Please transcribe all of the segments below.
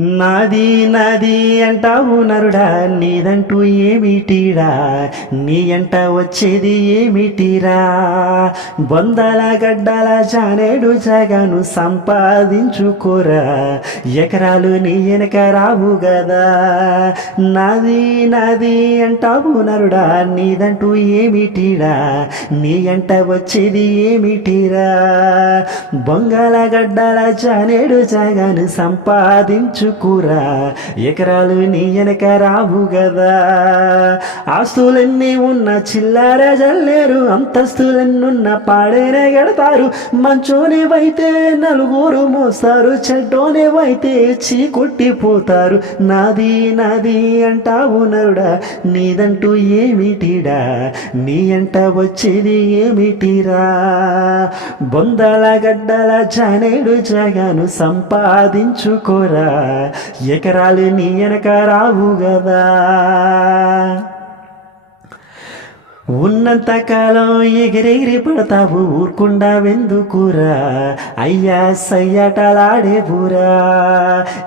నాది నాది అంటావు నరుడా నీదంటూ ఏమిటిరా నీ అంట వచ్చేది ఏమిటిరా బొందల గడ్డల జానేడు జగను సంపాదించుకోరా. ఎకరాలు నీ వెనక రావు గదా. నాది నాది అంటావు నరుడా నీదంటూ ఏమిటిరా నీ అంట వచ్చేది ఏమిటిరా బొంగల గడ్డల జానేడు జగను సంపాదించుకురా ఎకరాలు నీ వెనక రావు గదా. ఆస్తులన్నీ ఉన్న చిల్లర జల్లేరు అంతస్తులన్నున్న పాడేనే గడతారు. మంచోనివైతే నలుగురు మోస్తారు చెడ్డోనేవైతే చీకొట్టిపోతారు నాది నాది అంటావు నరుడా నీదంటూ ఏమిటిడా? నీ అంట వచ్చేది ఏమిటిరా? బొందల గడ్డల జానేడు జగను సంపాదించుకోరా. ఎకరాలు నీ వెనక రావు గదా ఉన్నంత కాలం ఎగిరెగిరి పడతావు ఊరుకుండా వెందుకురా. అయ్యా సయ్యాటలాడే బూరా.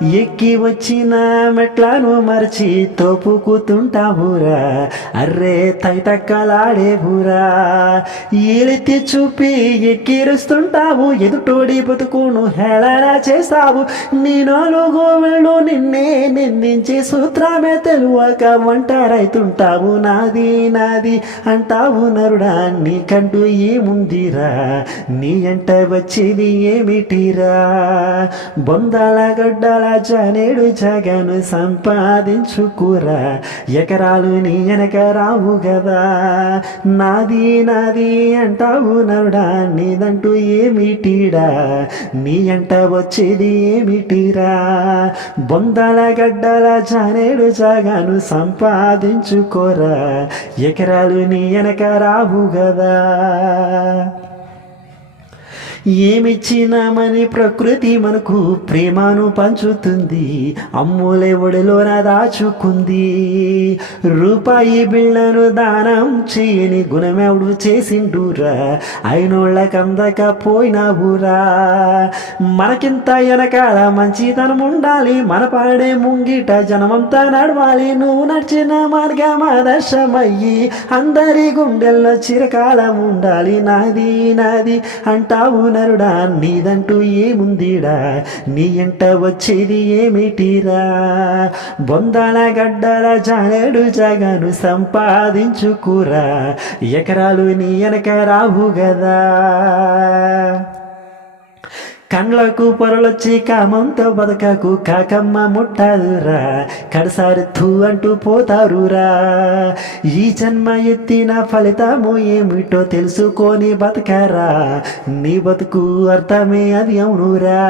ఎక్కి వచ్చిన మెట్లను మరచి తోపుకుతుంటావురా. అర్రే తైతక్కలాడే బూరా. ఏలెత్తి చూపి ఎక్కిరుస్తుంటావు ఎదుటోడి బతుకును హేళన చేస్తావు. నేను నాలుగు వెళ్ళు నిన్నే నిందించి సూత్రమే తెలువక ఒంటరైతుంటావు నాది నాది అంటావు నరుడా నీకంటూ ఏముందిరా? నీ అంట వచ్చేది ఏమిటిరా? బొందాల గడ్డల జనేడు జగను సంపాదించుకురా. ఎకరాలు నీ వెనక రావు కదా నాది నాది అంటావు నరుడా నీదంటూ ఏమిటిరా నీ అంట వచ్చేది ఏమిటిరా? బొందాల గడ్డల జనేడు జగను సంపాదించుకోరా. ఎకరాలు నీ వెనక రావు గదా ఏమిచ్చినామని ప్రకృతి మనకు ప్రేమను పంచుతుంది. అమ్ములే ఒడిలోన దాచుకుంది. రూపాయి బిళ్ళను దానం చేయని గుణమెవడు చేసిండురా. అయినోళ్ళకందక పోయినావురా. మనకింత వెనకాల మంచితనం ఉండాలి మన పాడే ముంగిట జనమంతా నడవాలి. నువ్వు నడిచిన మార్గం ఆదర్శమయ్యి. అందరి గుండెల్లో చిరకాలం ఉండాలి. నాది నాది అంటావు నరుడా నీదంటూ ఏముందిడా? నీ ఎంట వచ్చేది ఏమిటిరా? బొందాల గడ్డల జానడు జగను సంపాదించుకురా. ఎకరాలు నీ వెనక రావు గదా? కండ్లకు పొరలొచ్చి కామంతో బతకకు కాకమ్మ ముట్టాదురా. కడసారి థూ అంటూ పోతారురా. ఈ జన్మ ఎత్తిన ఫలితము ఏమిటో తెలుసుకొని బతకరా. నీ బతుకు అర్థమే అది అవునురా.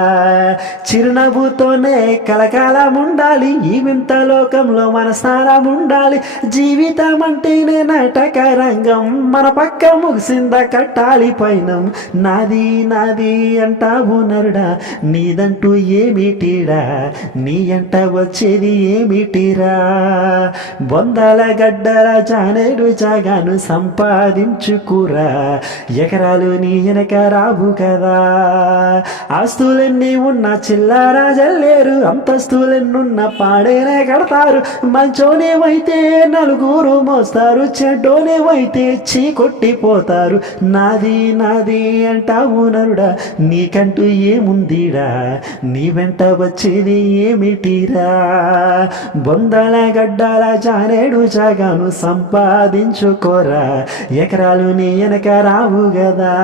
చిరునవ్వుతోనే కలకాలం ఉండాలి ఈ వింత లోకంలో మన స్థానం ఉండాలి జీవితం అంటేనే నాటక రంగం మన పక్క ముగిసింద కట్టాలి పైనం. నాది నాది అంటావు నరుడా నీదంటూ ఏమిటిరా నీ అంట వచ్చేది ఏమిటిరా? బొందల గడ్డల జానేడు జాగాను సంపాదించుకురా. ఎకరాలు నీ వెనక రావు కదా. ఆస్తులన్నీ ఉన్న చిల్లారా జల్లేరు. అంతస్తులెన్నున్న పాడేనే కడతారు. మంచోనేవైతే నలుగురు మోస్తారు. చెడ్డోనేవైతే చీకొట్టిపోతారు. నాది నాది అంటావు నరుడా. నీకంటూ ఏముందిరా? నీ వెంట వచ్చేది ఏమిటిరా? బొందల గడ్డల జానేడు జాగాను సంపాదించుకోరా. ఎకరాలు నీ వెనక రావు గదా.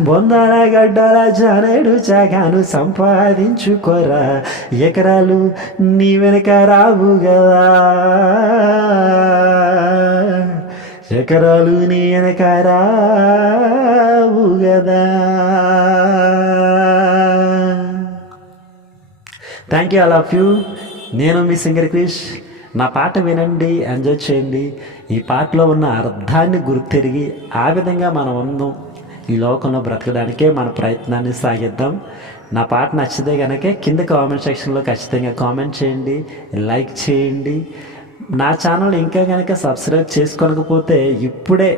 బొందల గడ్డల జానేడు జాగాను సంపాదించుకోరా. ఎకరాలు నీ వెనక రావు గదా. శకరాలు నీ గదా thank you I love you నేను మీ సింగర్ క్రిష్. నా పాట వినండి ఎంజాయ్ చేయండి. ఈ పాటలో ఉన్న అర్థాన్ని గుర్తిరిగి ఆ విధంగా మనం అందం ఈ లోకంలో బ్రతకడానికే మన ప్రయత్నాన్ని సాగిద్దాం. నా పాట నచ్చితే కనుక కింద కామెంట్ సెక్షన్లో ఖచ్చితంగా కామెంట్ చేయండి లైక్ చేయండి. నా ఛానల్ ఇంకా కనుక సబ్స్క్రైబ్ చేసుకోకపోతే ఇప్పుడే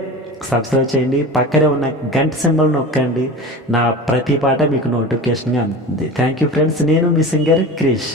సబ్స్క్రైబ్ చేయండి. పక్కనే ఉన్న గంట సింబల్ నొక్కండి. నా ప్రతి పాట మీకు నోటిఫికేషన్గా అందుతుంది థ్యాంక్ యూ ఫ్రెండ్స్. నేను మీ సింగర్ క్రిష్.